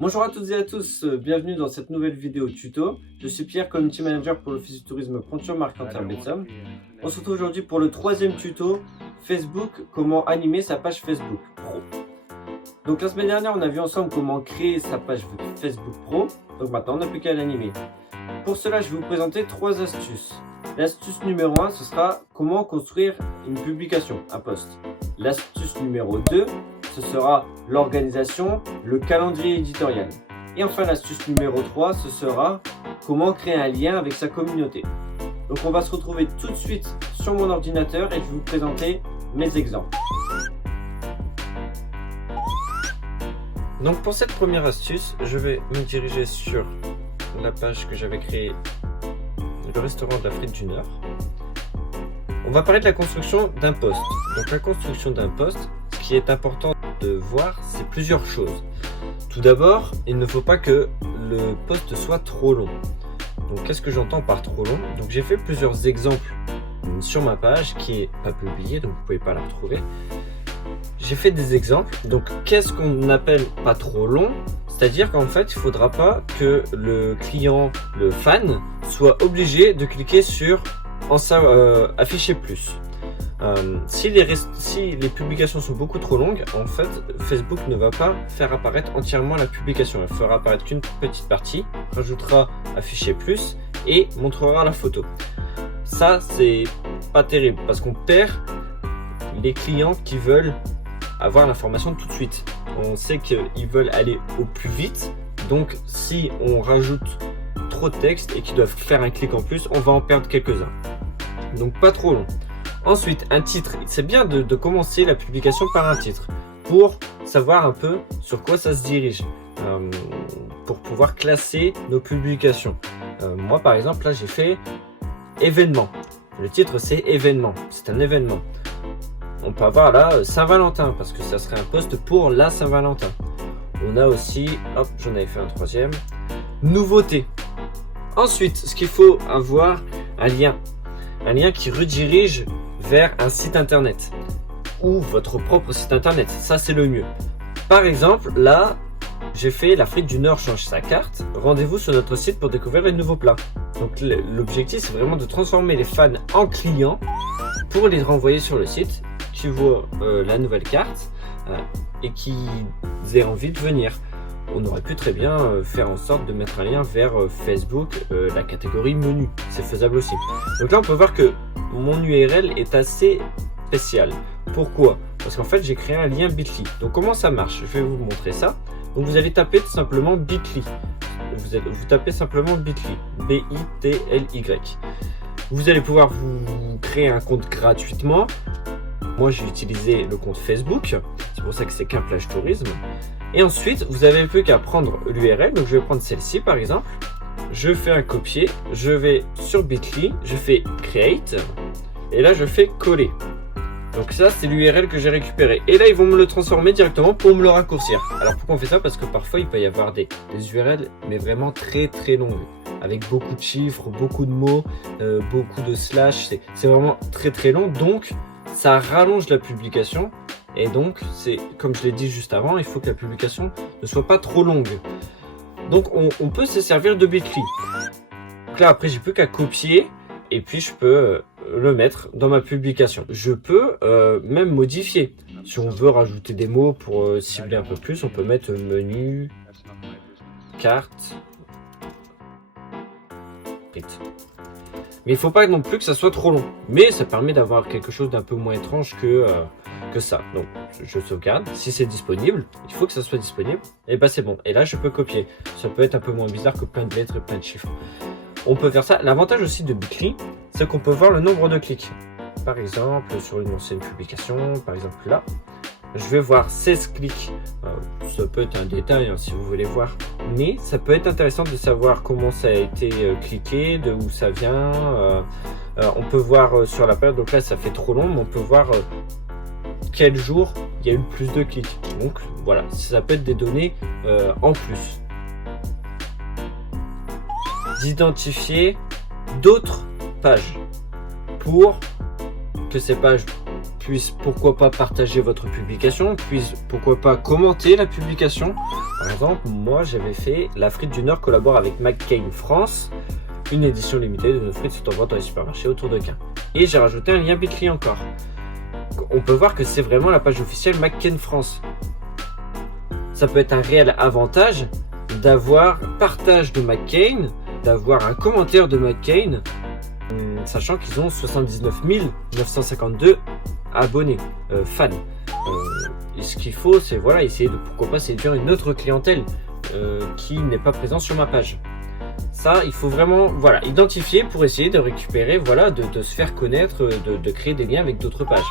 Bonjour à toutes et à tous, bienvenue dans cette nouvelle vidéo tuto. Je suis Pierre, Community Manager pour l'Office du Tourisme Pontion Marcanterre Betsom. On se retrouve aujourd'hui pour le troisième tuto Facebook, comment animer sa page Facebook Pro. Donc la semaine dernière, on a vu ensemble comment créer sa page Facebook Pro. Donc maintenant, on n'a plus qu'à l'animer. Pour cela, je vais vous présenter trois astuces. L'astuce numéro 1, ce sera comment construire une publication, un post. L'astuce numéro 2, ce sera l'organisation, le calendrier éditorial. Et enfin, l'astuce numéro 3, ce sera comment créer un lien avec sa communauté. Donc on va se retrouver tout de suite sur mon ordinateur et je vais vous présenter mes exemples. Donc pour cette première astuce, je vais me diriger sur la page que j'avais créée, le restaurant de la frite du Nord. On va parler de la construction d'un post. Donc la construction d'un post, ce qui est important de voir, c'est plusieurs choses. Tout d'abord, il ne faut pas que le post soit trop long. Donc qu'est-ce que j'entends par trop long? Donc j'ai fait plusieurs exemples sur ma page qui est pas publiée, donc vous pouvez pas la retrouver. J'ai fait des exemples. Donc qu'est-ce qu'on appelle pas trop long? C'est-à-dire qu'en fait, il ne faudra pas que le client, le fan, soit obligé de cliquer sur afficher plus. Si les publications sont beaucoup trop longues, en fait, Facebook ne va pas faire apparaître entièrement la publication. Elle fera apparaître qu'une petite partie, rajoutera afficher plus et montrera la photo. Ça, c'est pas terrible parce qu'on perd les clients qui veulent avoir l'information tout de suite. On sait qu'ils veulent aller au plus vite, donc si on rajoute trop de texte et qu'ils doivent faire un clic en plus, on va en perdre quelques-uns. Donc pas trop long. Ensuite, un titre. C'est bien de commencer la publication par un titre pour savoir un peu sur quoi ça se dirige, pour pouvoir classer nos publications. Moi par exemple, là j'ai fait événement. Le titre c'est événement, c'est un événement. On peut avoir là Saint-Valentin parce que ça serait un post pour la Saint-Valentin. On a aussi, hop, j'en avais fait un troisième, nouveauté. Ensuite, ce qu'il faut avoir, un lien qui redirige vers un site internet ou votre propre site internet. Ça, c'est le mieux. Par exemple, là, j'ai fait la frite du Nord change sa carte. Rendez-vous sur notre site pour découvrir les nouveaux plats. Donc, l'objectif, c'est vraiment de transformer les fans en clients pour les renvoyer sur le site qui voient la nouvelle carte et qui aient envie de venir. On aurait pu très bien faire en sorte de mettre un lien vers Facebook, la catégorie menu. C'est faisable aussi. Donc là, on peut voir que mon URL est assez spécial. Pourquoi? Parce qu'en fait, j'ai créé un lien Bitly. Donc comment ça marche? Je vais vous montrer ça. Donc vous allez taper tout simplement Bitly. Vous tapez simplement Bitly. B-I-T-L-Y. Vous allez pouvoir vous créer un compte gratuitement. Moi, j'ai utilisé le compte Facebook. C'est pour ça que c'est qu'un plage tourisme. Et ensuite, vous n'avez plus qu'à prendre l'URL. Donc, je vais prendre celle-ci, par exemple. Je fais un copier. Je vais sur Bitly. Je fais Create. Et là, je fais Coller. Donc ça, c'est l'URL que j'ai récupéré. Et là, ils vont me le transformer directement pour me le raccourcir. Alors, pourquoi on fait ça? Parce que parfois, il peut y avoir des URL, mais vraiment très, très longues. Avec beaucoup de chiffres, beaucoup de mots, beaucoup de slash. C'est vraiment très, très long. Donc, ça rallonge la publication. Et donc, c'est comme je l'ai dit juste avant, il faut que la publication ne soit pas trop longue. Donc, on peut se servir de Bitly. Donc là, après, j'ai plus qu'à copier et puis je peux le mettre dans ma publication. Je peux même modifier. Si on veut rajouter des mots pour cibler un peu plus, on peut mettre menu, carte, mais il ne faut pas non plus que ça soit trop long. Mais ça permet d'avoir quelque chose d'un peu moins étrange que ça. Donc je sauvegarde. Si c'est disponible, il faut que ça soit disponible. Et bah c'est bon. Et là je peux copier. Ça peut être un peu moins bizarre que plein de lettres et plein de chiffres. On peut faire ça. L'avantage aussi de Bitly, c'est qu'on peut voir le nombre de clics. Par exemple, sur une ancienne publication, par exemple là, je vais voir 16 clics. Ça peut être un détail hein, si vous voulez voir. Mais ça peut être intéressant de savoir comment ça a été cliqué, de où ça vient. On peut voir sur la période, donc là ça fait trop long, mais on peut voir quel jour il y a eu le plus de clics. Donc voilà, ça peut être des données en plus. D'identifier d'autres pages pour que ces pages puissent pourquoi pas partager votre publication, puissent pourquoi pas commenter la publication. Par exemple, moi j'avais fait La Frite du Nord collabore avec McCain France, une édition limitée de nos frites sont en vente dans les supermarchés autour de Caen. Et j'ai rajouté un lien Bitly encore. On peut voir que c'est vraiment la page officielle McCain France. Ça peut être un réel avantage d'avoir partage de McCain, d'avoir un commentaire de McCain, sachant qu'ils ont 79 952 abonnés, fans. Et ce qu'il faut, c'est voilà, essayer de pourquoi pas séduire une autre clientèle qui n'est pas présente sur ma page. Ça, il faut vraiment voilà, identifier pour essayer de récupérer, voilà, de se faire connaître, de créer des liens avec d'autres pages.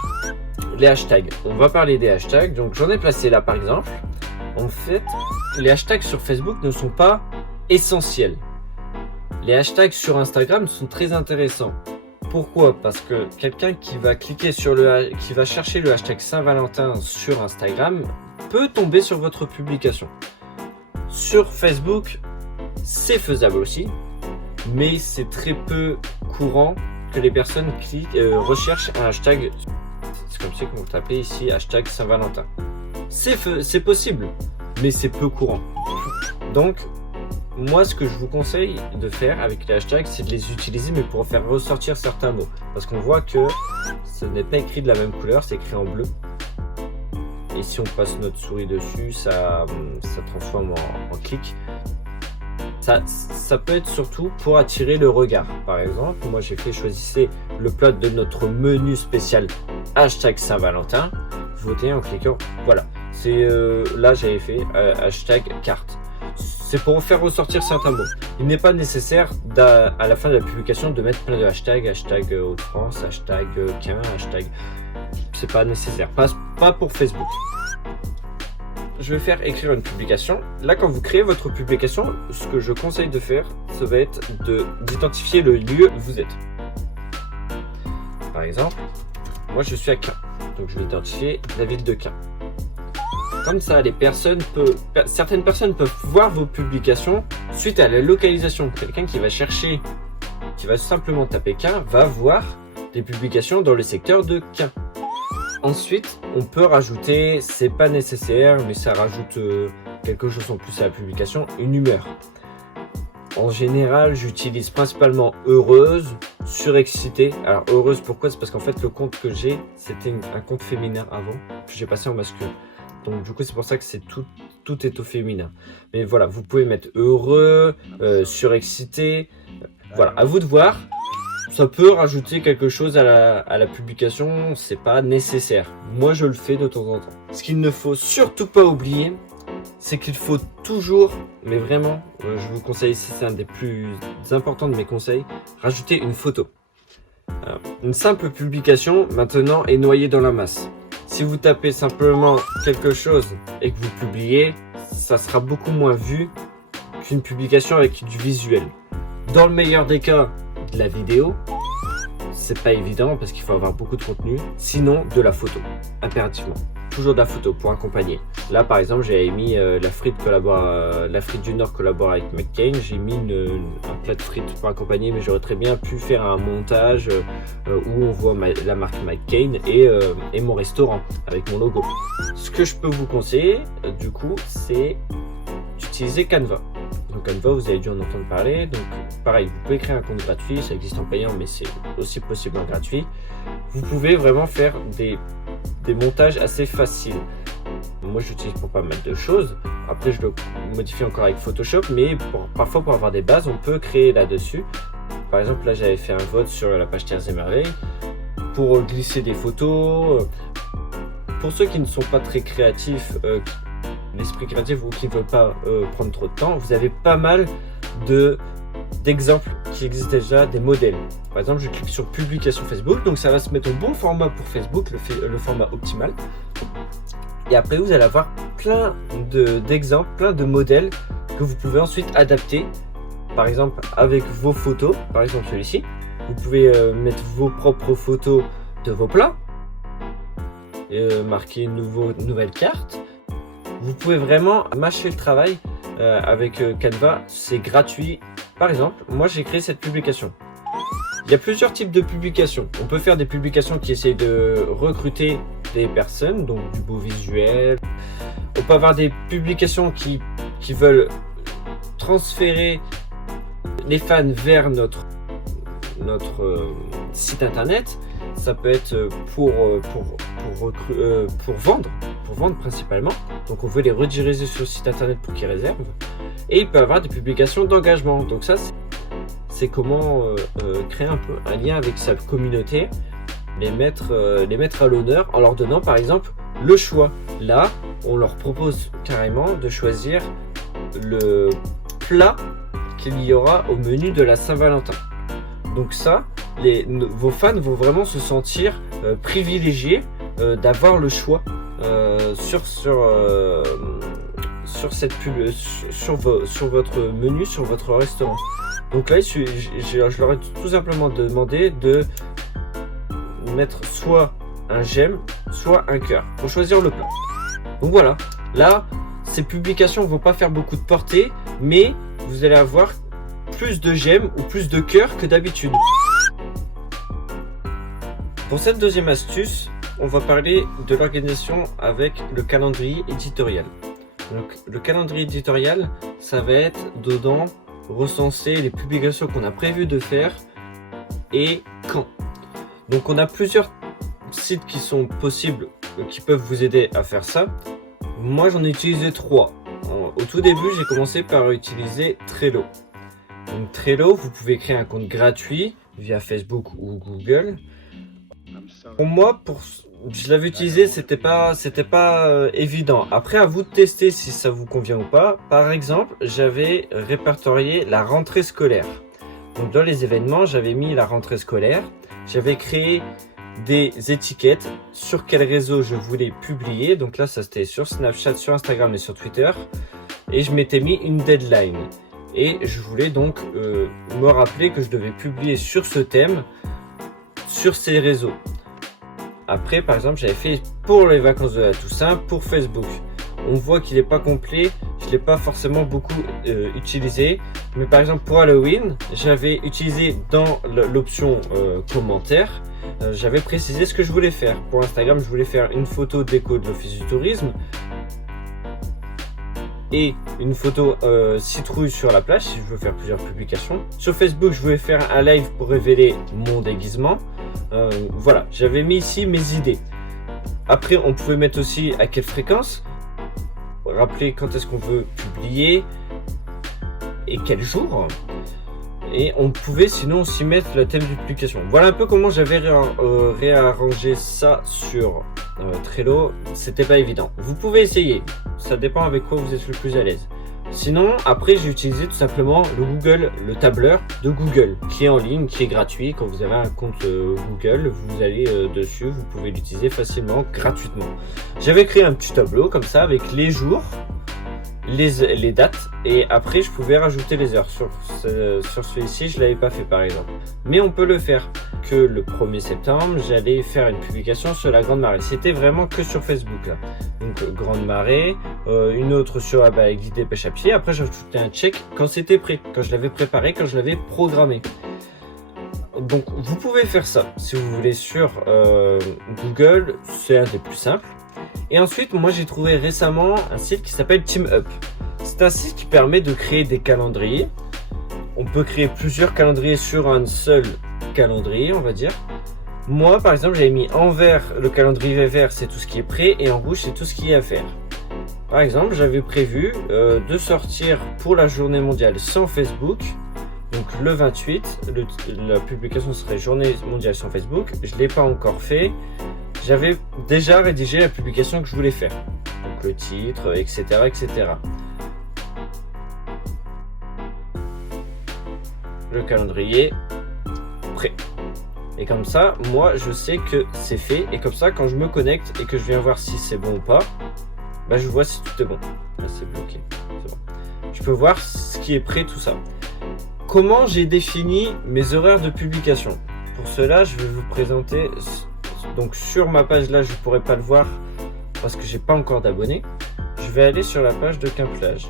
Les hashtags, on va parler des hashtags, donc j'en ai placé là par exemple. En fait, les hashtags sur Facebook ne sont pas essentiels. Les hashtags sur Instagram sont très intéressants. Pourquoi? Parce que quelqu'un qui va cliquer sur qui va chercher le hashtag Saint-Valentin sur Instagram peut tomber sur votre publication. Sur Facebook, c'est faisable aussi, mais c'est très peu courant que les personnes recherchent un hashtag. C'est comme ça qu'on va taper ici hashtag Saint-Valentin. C'est possible, mais c'est peu courant. Donc, moi, ce que je vous conseille de faire avec les hashtags, c'est de les utiliser, mais pour faire ressortir certains mots. Parce qu'on voit que ce n'est pas écrit de la même couleur, c'est écrit en bleu. Et si on passe notre souris dessus, ça transforme en clic. Ça peut être surtout pour attirer le regard. Par exemple, moi j'ai fait choisissez le plat de notre menu spécial hashtag Saint-Valentin. Votez en cliquant. Voilà. Là j'avais fait hashtag carte. C'est pour faire ressortir certains mots. Il n'est pas nécessaire à la fin de la publication de mettre plein de hashtags, hashtag Hauts-de-France, hashtag Caen, hashtag. C'est pas nécessaire. Pas pour Facebook. Je vais faire écrire une publication. Là, quand vous créez votre publication, ce que je conseille de faire, ça va être d'identifier le lieu où vous êtes. Par exemple, moi je suis à Caen, donc je vais identifier la ville de Caen. Comme ça, certaines personnes peuvent voir vos publications suite à la localisation. Quelqu'un qui va simplement taper Caen, va voir des publications dans le secteur de Caen. Ensuite, on peut rajouter, c'est pas nécessaire, mais ça rajoute quelque chose en plus à la publication, une humeur. En général, j'utilise principalement heureuse, surexcitée. Alors heureuse, pourquoi? C'est parce qu'en fait, le compte que j'ai, c'était un compte féminin avant, que j'ai passé en masculin. Donc du coup, c'est pour ça que tout est au féminin. Mais voilà, vous pouvez mettre heureux, surexcité. Voilà, à vous de voir. Ça peut rajouter quelque chose à la publication, c'est pas nécessaire. Moi, je le fais de temps en temps. Ce qu'il ne faut surtout pas oublier, c'est qu'il faut toujours, mais vraiment, je vous conseille, c'est un des plus importants de mes conseils, rajouter une photo. Une simple publication, maintenant, est noyée dans la masse. Si vous tapez simplement quelque chose et que vous publiez, ça sera beaucoup moins vu qu'une publication avec du visuel. Dans le meilleur des cas, de la vidéo, c'est pas évident parce qu'il faut avoir beaucoup de contenu, sinon de la photo, impérativement. Toujours de la photo pour accompagner. Là par exemple j'avais mis la frite du Nord collabore avec McCain, j'ai mis un plat de frites pour accompagner, mais j'aurais très bien pu faire un montage où on voit la marque McCain et mon restaurant avec mon logo. Ce que je peux vous conseiller du coup, c'est d'utiliser Canva. Donc Canva, vous avez dû en entendre parler. Donc pareil, vous pouvez créer un compte gratuit, ça existe en payant, mais c'est aussi possible en gratuit. Vous pouvez vraiment faire des montages assez faciles. Moi, j'utilise pour pas mal de choses. Après, je le modifie encore avec Photoshop, mais parfois pour avoir des bases, on peut créer là-dessus. Par exemple, là, j'avais fait un vote sur la page Terres et Merveilles pour glisser des photos. Pour ceux qui ne sont pas très créatifs, l'esprit créatif ou qui ne veut pas prendre trop de temps, vous avez pas mal d'exemples qui existent déjà, des modèles. Par exemple, je clique sur publication Facebook, donc ça va se mettre au bon format pour Facebook, le format optimal. Et après, vous allez avoir plein d'exemples, plein de modèles que vous pouvez ensuite adapter. Par exemple, avec vos photos, par exemple celui-ci, vous pouvez mettre vos propres photos de vos plats, marquer nouvelle carte. Vous pouvez vraiment mâcher le travail avec Canva, c'est gratuit. Par exemple, moi j'ai créé cette publication. Il y a plusieurs types de publications. On peut faire des publications qui essayent de recruter des personnes, donc du beau visuel. On peut avoir des publications qui veulent transférer les fans vers notre site internet. Ça peut être pour vendre principalement. Donc on veut les rediriger sur le site internet pour qu'ils réservent. Et il peut y avoir des publications d'engagement. Donc ça, c'est comment créer un peu un lien avec sa communauté, les mettre à l'honneur en leur donnant par exemple le choix. Là, on leur propose carrément de choisir le plat qu'il y aura au menu de la Saint-Valentin. Donc ça, vos fans vont vraiment se sentir privilégiés d'avoir le choix sur cette pub, sur votre menu, sur votre restaurant. Donc là, je leur ai tout simplement demandé de mettre soit un j'aime, soit un cœur pour choisir le plat. Donc voilà, là, ces publications ne vont pas faire beaucoup de portée, mais vous allez avoir plus de j'aime ou plus de cœur que d'habitude. Pour cette deuxième astuce, on va parler de l'organisation avec le calendrier éditorial. Donc, le calendrier éditorial, ça va être dedans recenser les publications qu'on a prévu de faire et quand. Donc on a plusieurs sites qui sont possibles, qui peuvent vous aider à faire ça. Moi j'en ai utilisé 3. Au tout début j'ai commencé par utiliser Trello. Donc Trello, vous pouvez créer un compte gratuit via Facebook ou Google. Pour moi, je l'avais utilisé, c'était pas évident. Après, à vous de tester si ça vous convient ou pas. Par exemple, j'avais répertorié la rentrée scolaire. Donc dans les événements, j'avais mis la rentrée scolaire. J'avais créé des étiquettes sur quel réseau je voulais publier. Donc là, ça c'était sur Snapchat, sur Instagram et sur Twitter. Et je m'étais mis une deadline. Et je voulais donc me rappeler que je devais publier sur ce thème, sur ces réseaux. Après, par exemple, j'avais fait pour les vacances de la Toussaint, pour Facebook. On voit qu'il n'est pas complet, je ne l'ai pas forcément beaucoup utilisé. Mais par exemple, pour Halloween, j'avais utilisé dans l'option commentaires, j'avais précisé ce que je voulais faire. Pour Instagram, je voulais faire une photo déco de l'Office du tourisme et une photo citrouille sur la plage si je veux faire plusieurs publications. Sur Facebook, je voulais faire un live pour révéler mon déguisement. Voilà, j'avais mis ici mes idées. Après, on pouvait mettre aussi à quelle fréquence, rappeler quand est-ce qu'on veut publier et quel jour. Et on pouvait sinon aussi mettre le thème de publication. Voilà un peu comment j'avais réarrangé ça sur Trello. C'était pas évident. Vous pouvez essayer, ça dépend avec quoi vous êtes le plus à l'aise. Sinon, après, j'ai utilisé tout simplement le tableur de Google, qui est en ligne, qui est gratuit. Quand vous avez un compte Google, vous allez dessus, vous pouvez l'utiliser facilement, gratuitement. J'avais créé un petit tableau comme ça avec les jours, les dates, et après je pouvais rajouter les heures. Sur celui-ci, je l'avais pas fait par exemple. Mais on peut le faire. Que le 1er septembre, j'allais faire une publication sur la Grande Marée. C'était vraiment que sur Facebook là. Donc Grande Marée, une autre sur guide des pêches à pied. Après j'ajoutais un check quand c'était prêt, quand je l'avais préparé, quand je l'avais programmé. Donc vous pouvez faire ça si vous voulez sur Google, c'est un des plus simples. Et ensuite, moi j'ai trouvé récemment un site qui s'appelle TeamUp. C'est un site qui permet de créer des calendriers. On peut créer plusieurs calendriers sur un seul calendrier, on va dire. Moi, par exemple, j'avais mis en vert, le calendrier vert, c'est tout ce qui est prêt, et en rouge, c'est tout ce qui est à faire. Par exemple, j'avais prévu de sortir pour la journée mondiale sans Facebook. Donc le 28, la publication serait journée mondiale sans Facebook. Je ne l'ai pas encore fait. J'avais déjà rédigé la publication que je voulais faire. Donc le titre, etc., etc. Le calendrier prêt. Et comme ça, moi, je sais que c'est fait. Et comme ça, quand je me connecte et que je viens voir si c'est bon ou pas, bah, je vois si tout est bon. Là, c'est bloqué. C'est bon. Je peux voir ce qui est prêt, tout ça. Comment j'ai défini mes horaires de publication? Pour cela, je vais vous présenter. Donc sur ma page là, je ne pourrai pas le voir parce que j'ai pas encore d'abonnés. Je vais aller sur la page de Quimplage,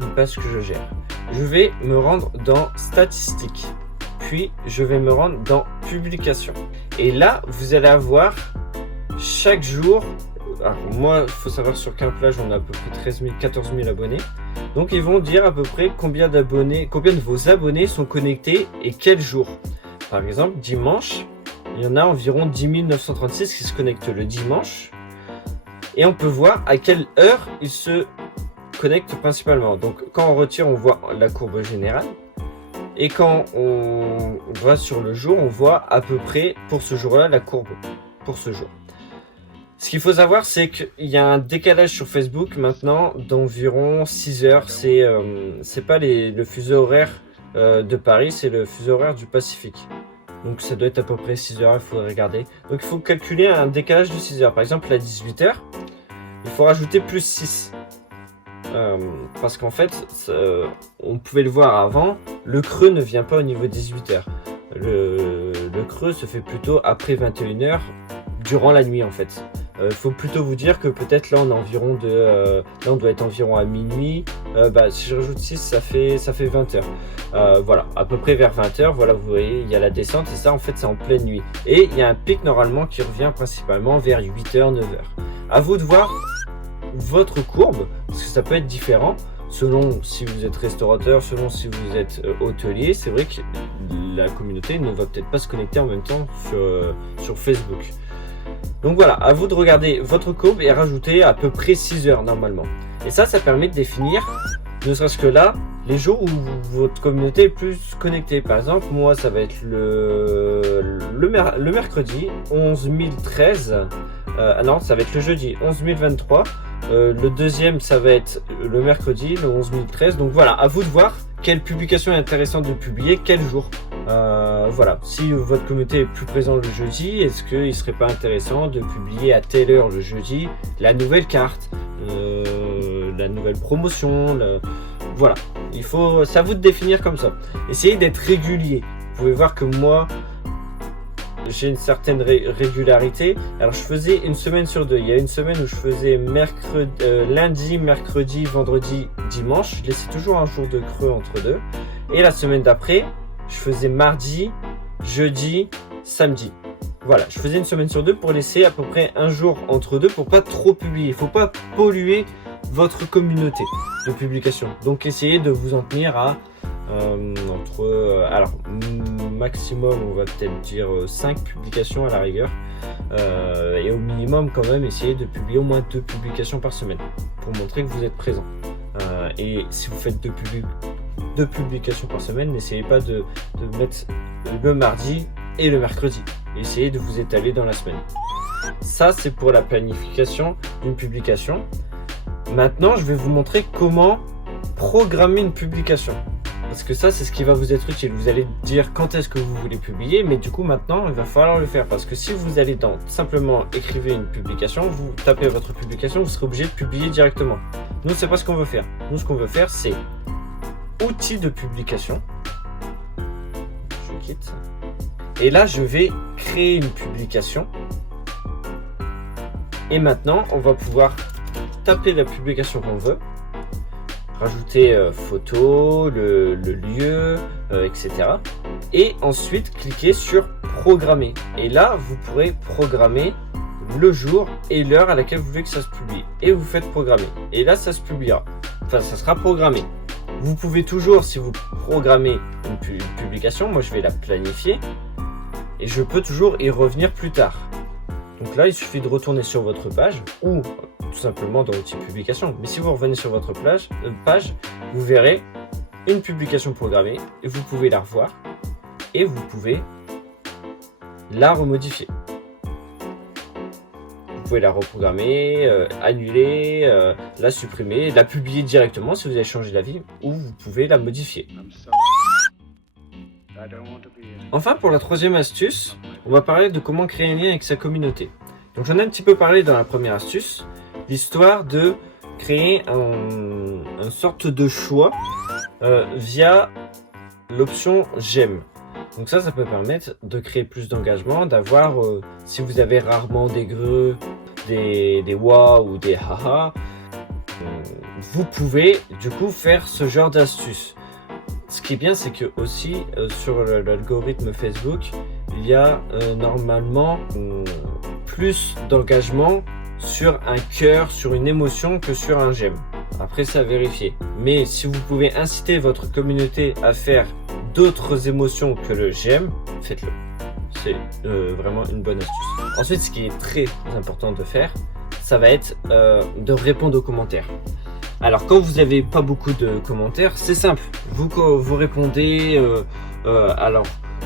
une page que je gère. Je vais me rendre dans statistiques, puis je vais me rendre dans publication. Et là, vous allez avoir chaque jour, alors moi, il faut savoir sur Quimplage, on a à peu près 14 000 abonnés. Donc ils vont dire à peu près combien de vos abonnés sont connectés et quel jour. Par exemple, dimanche, il y en a environ 10 936 qui se connectent le dimanche. Et on peut voir à quelle heure ils se connectent principalement. Donc quand on retire, on voit la courbe générale. Et quand on va sur le jour, on voit à peu près pour ce jour-là la courbe pour ce jour. Ce qu'il faut savoir, c'est qu'il y a un décalage sur Facebook maintenant d'environ 6 heures. C'est pas le fuseau horaire de Paris, c'est le fuseau horaire du Pacifique. Donc ça doit être à peu près 6 heures, il faudrait regarder. Donc il faut calculer un décalage de 6 heures. Par exemple, à 18 heures, il faut rajouter plus 6. Parce qu'en fait, on pouvait le voir avant, le creux ne vient pas au niveau 18 heures. Le creux se fait plutôt après 21 heures, durant la nuit en fait. Faut plutôt vous dire que peut-être là on est environ là on doit être environ à minuit. Si je rajoute 6, ça fait 20 heures. Voilà, à peu près vers 20 heures, voilà, vous voyez, il y a la descente et ça en fait c'est en pleine nuit. Et il y a un pic normalement qui revient principalement vers 8 heures, 9 heures. À vous de voir votre courbe, parce que ça peut être différent selon si vous êtes restaurateur, selon si vous êtes hôtelier. C'est vrai que la communauté ne va peut-être pas se connecter en même temps sur Facebook. Donc voilà, à vous de regarder votre courbe et rajouter à peu près 6 heures normalement. Et ça permet de définir, ne serait-ce que là, les jours où votre communauté est plus connectée. Par exemple, moi ça va être le mercredi 11 013. Non, ça va être le jeudi 11 023. Le deuxième, ça va être le mercredi, le 11 013. Donc voilà, à vous de voir quelle publication est intéressante de publier, quel jour. Voilà, si votre communauté est plus présent le jeudi, est-ce qu'il ne serait pas intéressant de publier à telle heure le jeudi la nouvelle carte, la nouvelle promotion, voilà. C'est à vous de définir comme ça. Essayez d'être régulier. Vous pouvez voir que moi, j'ai une certaine régularité. Alors je faisais une semaine sur deux. Il y a une semaine où je faisais lundi, mercredi, vendredi, dimanche. Je laissais toujours un jour de creux entre deux. Et la semaine d'après, je faisais mardi, jeudi, samedi. Voilà, je faisais une semaine sur deux pour laisser à peu près un jour entre deux pour pas trop publier. Il faut pas polluer votre communauté de publication. Donc essayez de vous en tenir à alors maximum on va peut-être dire 5 publications à la rigueur, et au minimum quand même essayez de publier au moins 2 publications par semaine pour montrer que vous êtes présent. Et si vous faites 2 publications par semaine, n'essayez pas de mettre le mardi et le mercredi. Essayez de vous étaler dans la semaine. Ça c'est pour la planification d'une publication. Maintenant je vais vous montrer comment programmer une publication. Parce que ça, c'est ce qui va vous être utile. Vous allez dire quand est-ce que vous voulez publier, mais du coup, maintenant, il va falloir le faire. Parce que si vous allez simplement écrivez une publication, vous tapez votre publication, vous serez obligé de publier directement. Nous, c'est pas ce qu'on veut faire. Nous, ce qu'on veut faire, c'est outils de publication. Je quitte. Et là, je vais créer une publication. Et maintenant, on va pouvoir taper la publication qu'on veut. Rajouter photo, le lieu, etc. Et ensuite cliquer sur programmer. Et là, vous pourrez programmer le jour et l'heure à laquelle vous voulez que ça se publie. Et vous faites programmer. Et là, ça se publiera. Enfin, ça sera programmé. Vous pouvez toujours, si vous programmez une publication, moi je vais la planifier. Et je peux toujours y revenir plus tard. Donc là, il suffit de retourner sur votre page ou tout simplement dans l'outil publication. Mais si vous revenez sur votre page, vous verrez une publication programmée et vous pouvez la revoir et vous pouvez la remodifier. Vous pouvez la reprogrammer, annuler, la supprimer, la publier directement si vous avez changé d'avis, ou vous pouvez la modifier. Enfin, pour la troisième astuce, on va parler de comment créer un lien avec sa communauté. Donc j'en ai un petit peu parlé dans la première astuce, l'histoire de créer une sorte de choix via l'option j'aime. Donc ça peut permettre de créer plus d'engagement, d'avoir, si vous avez rarement des greux, des wa ou des haha, vous pouvez du coup faire ce genre d'astuce. Ce qui est bien, c'est que aussi sur l'algorithme Facebook, il y a normalement plus d'engagement sur un cœur, sur une émotion que sur un j'aime. Après, c'est à vérifier. Mais si vous pouvez inciter votre communauté à faire d'autres émotions que le j'aime, faites-le. C'est vraiment une bonne astuce. Ensuite, ce qui est très important de faire, ça va être de répondre aux commentaires. Alors, quand vous n'avez pas beaucoup de commentaires, c'est simple. Vous répondez, alors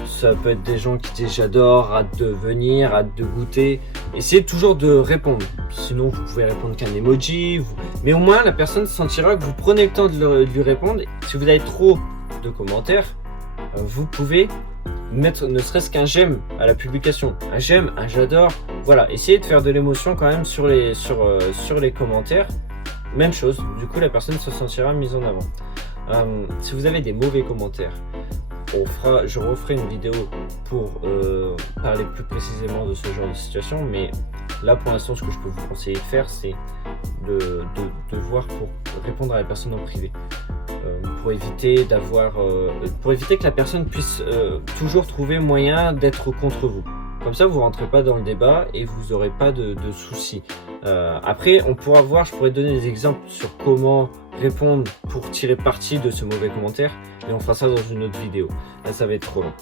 ça peut être des gens qui disent j'adore, hâte de venir, hâte de goûter. Essayez toujours de répondre. Sinon, vous pouvez répondre qu'un emoji. Mais au moins, la personne sentira que vous prenez le temps de lui répondre. Si vous avez trop de commentaires, vous pouvez mettre ne serait-ce qu'un j'aime à la publication. Un j'aime, un j'adore. Voilà, essayez de faire de l'émotion quand même sur les commentaires. Même chose, du coup la personne se sentira mise en avant. Si vous avez des mauvais commentaires, je referai une vidéo pour parler plus précisément de ce genre de situation, mais là pour l'instant ce que je peux vous conseiller de faire, c'est de voir pour répondre à la personne en privé. Pour éviter que la personne puisse toujours trouver moyen d'être contre vous. Comme ça, vous ne rentrez pas dans le débat et vous n'aurez pas de soucis. Après, je pourrais donner des exemples sur comment répondre pour tirer parti de ce mauvais commentaire, mais on fera ça dans une autre vidéo. Là, ça va être trop long.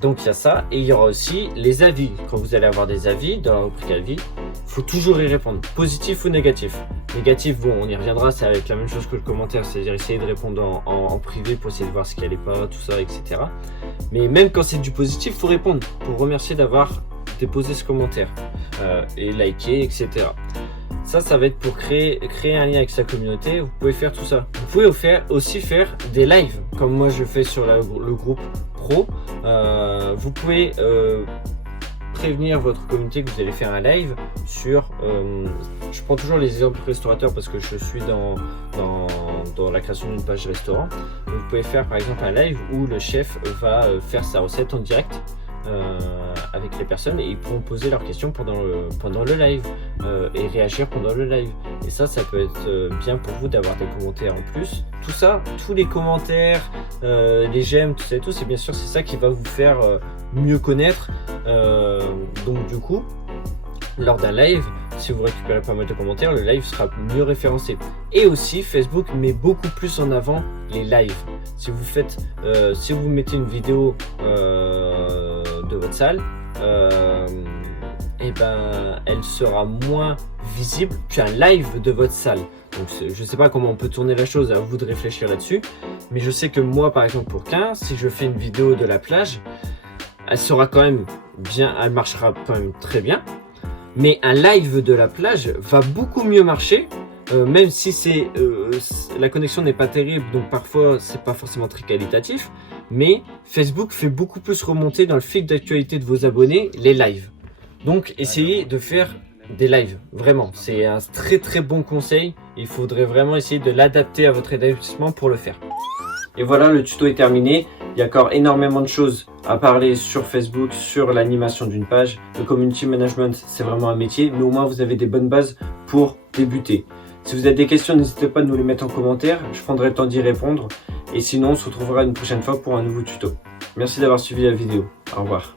Donc, il y a ça, et il y aura aussi les avis. Quand vous allez avoir des avis dans la rubrique avis, il faut toujours y répondre, positif ou négatif. Négatif, bon, on y reviendra, c'est avec la même chose que le commentaire, c'est-à-dire essayer de répondre en privé pour essayer de voir ce qui n'allait pas, tout ça, etc. Mais même quand c'est du positif, il faut répondre pour remercier d'avoir déposé ce commentaire et liker, etc. Ça va être pour créer un lien avec sa communauté. Vous pouvez faire tout ça. Vous pouvez aussi faire des lives, comme moi je fais sur le groupe pro. Vous pouvez prévenir votre communauté que vous allez faire un live sur... je prends toujours les exemples restaurateurs parce que je suis dans la création d'une page restaurant. Donc, vous pouvez faire par exemple un live où le chef va faire sa recette en direct avec les personnes et ils pourront poser leurs questions pendant le live et réagir pendant le live. Et ça peut être bien pour vous d'avoir des commentaires en plus. Tout ça, tous les commentaires, les j'aime, tout ça et tout, c'est bien sûr c'est ça qui va vous faire mieux connaître. Donc du coup, lors d'un live, si vous récupérez pas mal de commentaires, le live sera mieux référencé. Et aussi, Facebook met beaucoup plus en avant les lives. Si vous mettez une vidéo de votre salle, elle sera moins visible qu'un live de votre salle. Donc je ne sais pas comment on peut tourner la chose, à vous de réfléchir là-dessus. Mais je sais que moi, par exemple pour 15, si je fais une vidéo de la plage, elle sera quand même bien, elle marchera quand même très bien. Mais un live de la plage va beaucoup mieux marcher, même si la connexion n'est pas terrible, donc parfois c'est pas forcément très qualitatif. Mais Facebook fait beaucoup plus remonter dans le fil d'actualité de vos abonnés les lives. Donc essayez de faire des lives, vraiment. C'est un très très bon conseil. Il faudrait vraiment essayer de l'adapter à votre établissement pour le faire. Et voilà, le tuto est terminé. Il y a encore énormément de choses à parler sur Facebook, sur l'animation d'une page. Le community management, c'est vraiment un métier, mais au moins vous avez des bonnes bases pour débuter. Si vous avez des questions, n'hésitez pas à nous les mettre en commentaire. Je prendrai le temps d'y répondre. Et sinon, on se retrouvera une prochaine fois pour un nouveau tuto. Merci d'avoir suivi la vidéo. Au revoir.